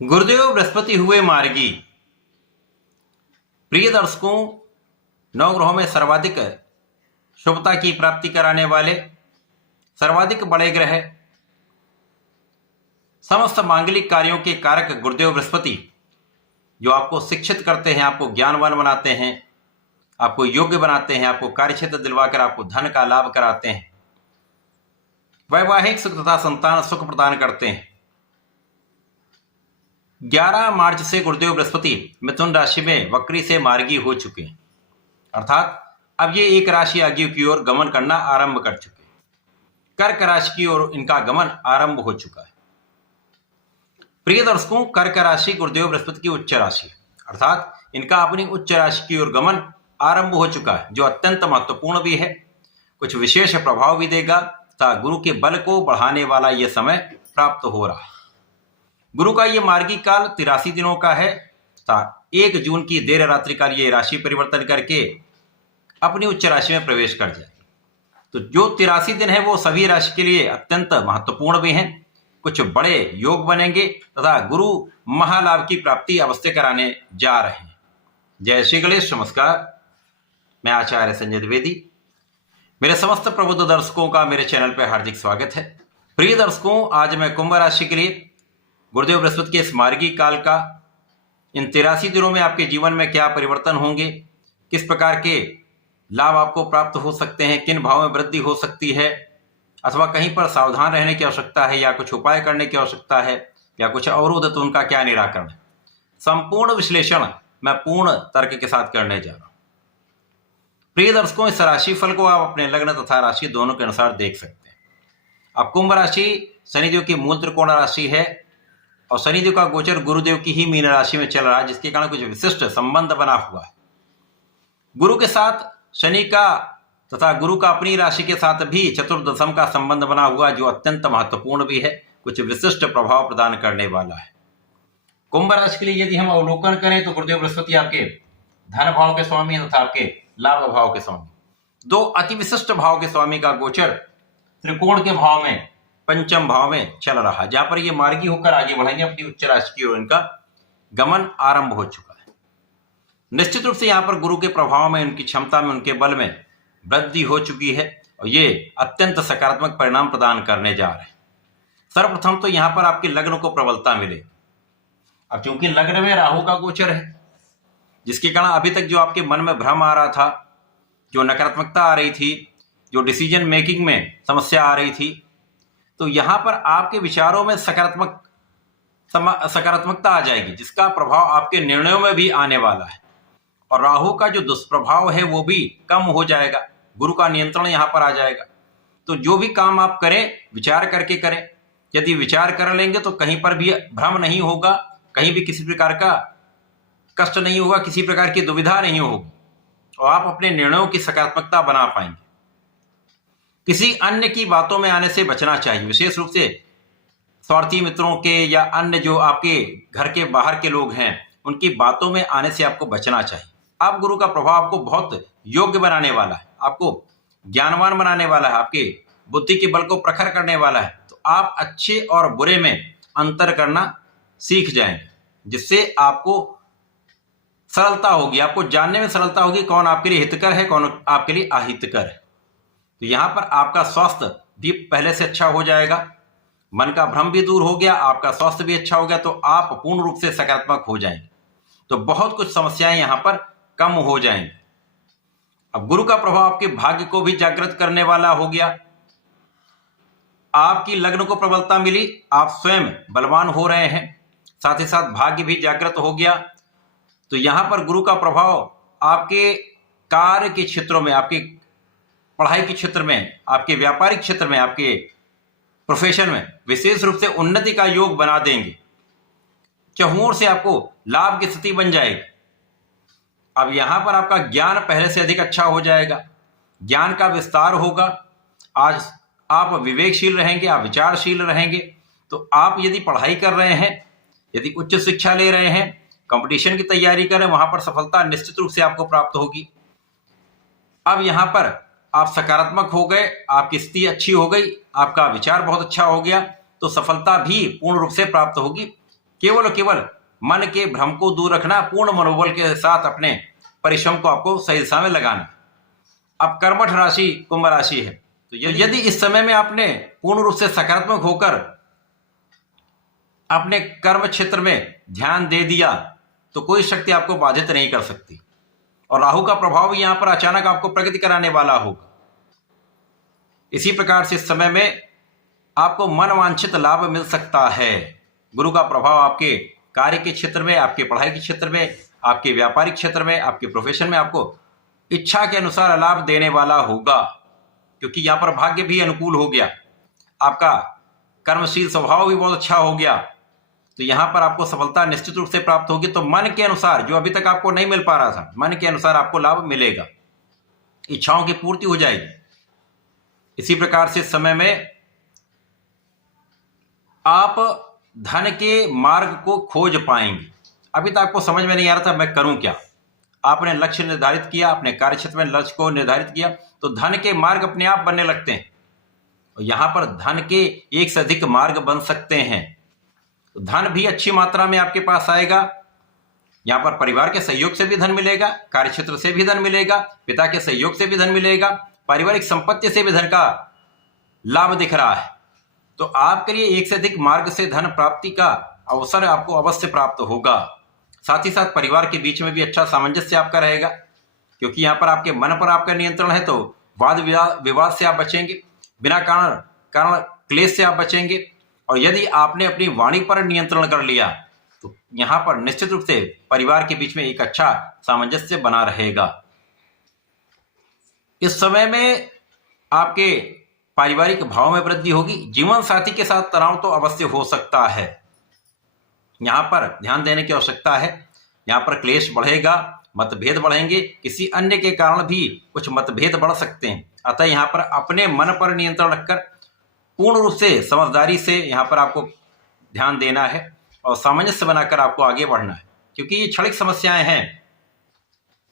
गुरुदेव बृहस्पति हुए मार्गी। प्रिय दर्शकों, नवग्रहों में सर्वाधिक शुभता की प्राप्ति कराने वाले सर्वाधिक बड़े ग्रह, समस्त मांगलिक कार्यों के कारक गुरुदेव बृहस्पति, जो आपको शिक्षित करते हैं, आपको ज्ञानवान बनाते हैं, आपको योग्य बनाते हैं, आपको कार्यक्षेत्र दिलवाकर आपको धन का लाभ कराते हैं, वैवाहिक सुख तथा संतान सुख प्रदान करते हैं। 11 मार्च से गुरुदेव बृहस्पति मिथुन राशि में वक्री से मार्गी हो चुके हैं, अर्थात अब ये एक राशि आगे की ओर गमन करना आरंभ कर चुके हैं। कर्क राशि की ओर इनका गमन आरंभ हो चुका है। प्रिय दर्शकों, कर्क राशि गुरुदेव बृहस्पति की उच्च राशि है, अर्थात इनका अपनी उच्च राशि की ओर गमन आरंभ हो चुका है, जो अत्यंत महत्वपूर्ण भी है, कुछ विशेष प्रभाव भी देगा तथा गुरु के बल को बढ़ाने वाला यह समय प्राप्त हो रहा है। गुरु का ये मार्गी काल 83 दिनों का है तथा 1 जून की देर रात्रि काल ये राशि परिवर्तन करके अपनी उच्च राशि में प्रवेश कर जाएगी। तो जो 83 दिन है वो सभी राशि के लिए अत्यंत महत्वपूर्ण भी हैं। कुछ बड़े योग बनेंगे तथा गुरु महालाभ की प्राप्ति अवश्य कराने जा रहे हैं। जय श्री गणेश। नमस्कार, मैं आचार्य संजय द्विवेदी। मेरे समस्त प्रबुद्ध दर्शकों का मेरे चैनल पर हार्दिक स्वागत है। प्रिय दर्शकों, आज मैं कुंभ राशि के लिए गुरुदेव बृहस्पति के इस मार्गी काल का इन 83 दिनों में आपके जीवन में क्या परिवर्तन होंगे, किस प्रकार के लाभ आपको प्राप्त हो सकते हैं, किन भाव में वृद्धि हो सकती है, अथवा कहीं पर सावधान रहने की आवश्यकता है या कुछ उपाय करने की आवश्यकता है या कुछ अवरोध तो उनका क्या निराकरण है, संपूर्ण विश्लेषण मैं पूर्ण तर्क के साथ करने जा रहा हूं। प्रिय दर्शकों, इस राशि फल को आप अपने लग्न तथा राशि दोनों के अनुसार देख सकते हैं। अब कुंभ राशि शनिदेव की मूल त्रिकोण राशि है और शनिदेव का गोचर गुरुदेव की ही मीन राशि में चल रहा है, जिसके कारण कुछ विशिष्ट संबंध बना हुआ है। गुरु के साथ शनि का तथा गुरु का अपनी राशि के साथ भी चतुर्दशम का संबंध बना हुआ, जो अत्यंत महत्वपूर्ण भी है, कुछ विशिष्ट प्रभाव प्रदान करने वाला है। कुंभ राशि के लिए यदि हम अवलोकन करें तो गुरुदेव बृहस्पति आपके धन भाव के स्वामी तथा आपके लाभ भाव के स्वामी, दो अति विशिष्ट भाव के स्वामी का गोचर त्रिकोण के भाव में पंचम भाव में चल रहा है, जहां पर ये मार्गी होकर आगे बढ़ेंगे अपनी उच्च राशि की ओर। इनका गमन आरंभ हो चुका है। निश्चित रूप से यहां पर गुरु के प्रभाव में, उनकी क्षमता में, उनके बल में वृद्धि हो चुकी है और ये अत्यंत सकारात्मक परिणाम प्रदान करने जा रहे हैं। सर्वप्रथम तो यहां पर आपके लग्न को प्रबलता मिले। अब चूंकि लग्न में राहु का गोचर है, जिसके कारण अभी तक जो आपके मन में भ्रम आ रहा था, जो नकारात्मकता आ रही थी, जो डिसीजन मेकिंग में समस्या आ रही थी, तो यहां पर आपके विचारों में सकारात्मकता आ जाएगी, जिसका प्रभाव आपके निर्णयों में भी आने वाला है। और राहु का जो दुष्प्रभाव है वो भी कम हो जाएगा, गुरु का नियंत्रण यहां पर आ जाएगा। तो जो भी काम आप करें विचार करके करें। यदि विचार कर लेंगे तो कहीं पर भी भ्रम नहीं होगा, कहीं भी किसी प्रकार का कष्ट नहीं होगा, किसी प्रकार की दुविधा नहीं होगी और आप अपने निर्णयों की सकारात्मकता बना पाएंगे। किसी अन्य की बातों में आने से बचना चाहिए, विशेष रूप से स्वार्थी मित्रों के या अन्य जो आपके घर के बाहर के लोग हैं, उनकी बातों में आने से आपको बचना चाहिए। अब गुरु का प्रभाव आपको बहुत योग्य बनाने वाला है, आपको ज्ञानवान बनाने वाला है, आपके बुद्धि के बल को प्रखर करने वाला है। तो आप अच्छे और बुरे में अंतर करना सीख जाएंगे, जिससे आपको सरलता होगी, आपको जानने में सरलता होगी कौन आपके लिए हितकर है, कौन आपके लिए अहितकर है। तो यहां पर आपका स्वास्थ्य भी पहले से अच्छा हो जाएगा, मन का भ्रम भी दूर हो गया, आपका स्वास्थ्य भी अच्छा हो गया, तो आप पूर्ण रूप से सकारात्मक हो जाएंगे। तो बहुत कुछ समस्याएं यहां पर कम हो जाएंगी। अब गुरु का प्रभाव आपके भाग्य को भी जागृत करने वाला हो गया। आपकी लग्न को प्रबलता मिली, आप स्वयं बलवान हो रहे हैं, साथ ही साथ भाग्य भी जागृत हो गया। तो यहां पर गुरु का प्रभाव आपके कार्य के क्षेत्रों में, आपके पढ़ाई के क्षेत्र में, आपके व्यापारिक क्षेत्र में, आपके प्रोफेशन में विशेष रूप से उन्नति का योग बना देंगे। चहुओं से आपको लाभ की स्थिति बन जाएगी। अब यहां पर आपका ज्ञान पहले से अधिक अच्छा हो जाएगा, ज्ञान का विस्तार होगा। आज आप विवेकशील रहेंगे, आप विचारशील रहेंगे। तो आप यदि पढ़ाई कर रहे हैं, यदि उच्च शिक्षा ले रहे हैं, कंपटीशन की तैयारी कर रहे हैं, वहां पर सफलता निश्चित रूप से आपको प्राप्त होगी। अब यहां पर आप सकारात्मक हो गए, आपकी स्थिति अच्छी हो गई, आपका विचार बहुत अच्छा हो गया, तो सफलता भी पूर्ण रूप से प्राप्त होगी। केवल और केवल मन के भ्रम को दूर रखना, पूर्ण मनोबल के साथ अपने परिश्रम को आपको सही दिशा में लगाना। अब कर्मठ राशि कुंभ राशि है, तो यदि इस समय में आपने पूर्ण रूप से सकारात्मक होकर अपने कर्म क्षेत्र में ध्यान दे दिया तो कोई शक्ति आपको बाधित नहीं कर सकती। और राहु का प्रभाव भी यहां पर अचानक आपको प्रगति कराने वाला होगा। इसी प्रकार से इस समय में आपको मनवांछित लाभ मिल सकता है। गुरु का प्रभाव आपके कार्य के क्षेत्र में, आपके पढ़ाई के क्षेत्र में, आपके व्यापारिक क्षेत्र में, आपके प्रोफेशन में आपको इच्छा के अनुसार लाभ देने वाला होगा, क्योंकि यहां पर भाग्य भी अनुकूल हो गया, आपका कर्मशील स्वभाव भी बहुत अच्छा हो गया, तो यहां पर आपको सफलता निश्चित रूप से प्राप्त होगी। तो मन के अनुसार, जो अभी तक आपको नहीं मिल पा रहा था, मन के अनुसार आपको लाभ मिलेगा, इच्छाओं की पूर्ति हो जाएगी। इसी प्रकार से इस समय में आप धन के मार्ग को खोज पाएंगे। अभी तक आपको समझ में नहीं आ रहा था मैं करूं क्या, आपने लक्ष्य निर्धारित किया, अपने कार्य क्षेत्र में लक्ष्य को निर्धारित किया, तो धन के मार्ग अपने आप बनने लगते हैं। और यहां पर धन के एक से अधिक मार्ग बन सकते हैं। तो धन भी अच्छी मात्रा में आपके पास आएगा। यहां पर परिवार के सहयोग से भी धन मिलेगा, कार्य क्षेत्र से भी धन मिलेगा, पिता के सहयोग से भी धन मिलेगा, पारिवारिक संपत्ति से भी धन का लाभ दिख रहा है। तो आपके लिए एक से अधिक मार्ग से धन प्राप्ति का अवसर आपको अवश्य प्राप्त होगा। साथ ही साथ परिवार के बीच में भी अच्छा सामंजस्य आपका रहेगा, क्योंकि यहां पर आपके मन पर आपका नियंत्रण है, तो वाद विवाद से आप बचेंगे, बिना कारण क्लेश से आप बचेंगे। और यदि आपने अपनी वाणी पर नियंत्रण कर लिया तो यहां पर निश्चित रूप से परिवार के बीच में एक अच्छा सामंजस्य बना रहेगा। इस समय में आपके पारिवारिक भाव में वृद्धि होगी। जीवन साथी के साथ तनाव तो अवश्य हो सकता है, यहां पर ध्यान देने की आवश्यकता है। यहां पर क्लेश बढ़ेगा, मतभेद बढ़ेंगे, किसी अन्य के कारण भी कुछ मतभेद बढ़ सकते हैं। अतः यहां पर अपने मन पर नियंत्रण रखकर पूर्ण रूप से समझदारी से यहां पर आपको ध्यान देना है और सामंजस्य बनाकर आपको आगे बढ़ना है, क्योंकि ये क्षणिक समस्याएं हैं।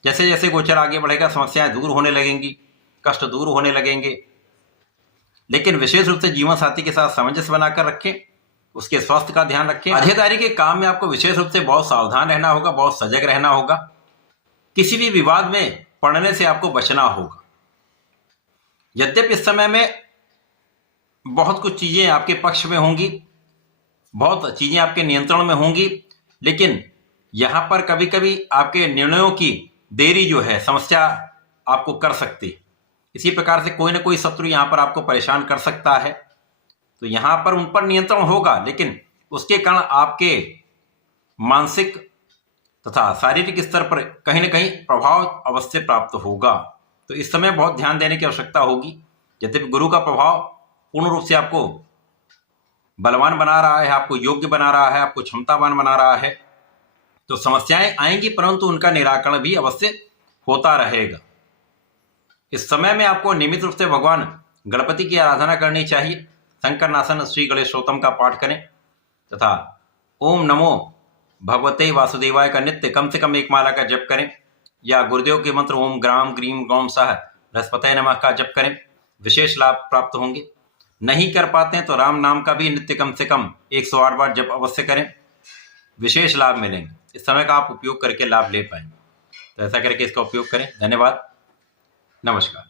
जैसे जैसे गोचर आगे बढ़ेगा समस्याएं दूर होने लगेंगी, कष्ट दूर होने लगेंगे। लेकिन विशेष रूप से जीवन साथी के साथ सामंजस्य बनाकर रखें, उसके स्वास्थ्य का ध्यान रखें। साझेदारी के काम में आपको विशेष रूप से बहुत सावधान रहना होगा, बहुत सजग रहना होगा। किसी भी विवाद में पड़ने से आपको बचना होगा। यद्यपि इस समय में बहुत कुछ चीजें आपके पक्ष में होंगी, बहुत चीजें आपके नियंत्रण में होंगी, लेकिन यहां पर कभी कभी आपके निर्णयों की देरी जो है समस्या आपको कर सकती। इसी प्रकार से कोई ना कोई शत्रु यहां पर आपको परेशान कर सकता है, तो यहां पर उन पर नियंत्रण होगा, लेकिन उसके कारण आपके मानसिक तथा शारीरिक स्तर पर कहीं ना कहीं प्रभाव अवश्य प्राप्त होगा। तो इस समय बहुत ध्यान देने की आवश्यकता होगी। यद्यपि गुरु का प्रभाव पूर्ण रूप से आपको बलवान बना रहा है, आपको योग्य बना रहा है, आपको क्षमतावान बना रहा है, तो समस्याएं आएंगी परंतु उनका निराकरण भी अवश्य होता रहेगा। इस समय में आपको नियमित रूप से भगवान गणपति की आराधना करनी चाहिए। शंकर नासन श्री गणेशोत्तम का पाठ करें तथा ओम नमो भगवते वासुदेवाय का नित्य कम से कम एक माला का जप करें, या गुरुदेव के मंत्र ओम ग्राम ग्रीम गौम सह बृहस्पतये नमः का जप करें, विशेष लाभ प्राप्त होंगे। नहीं कर पाते हैं तो राम नाम का भी नित्य कम से कम 108 बार जप अवश्य करें, विशेष लाभ मिलेंगे। इस समय का आप उपयोग करके लाभ ले पाएंगे, तो ऐसा करके इसका उपयोग करें। धन्यवाद, नमस्कार।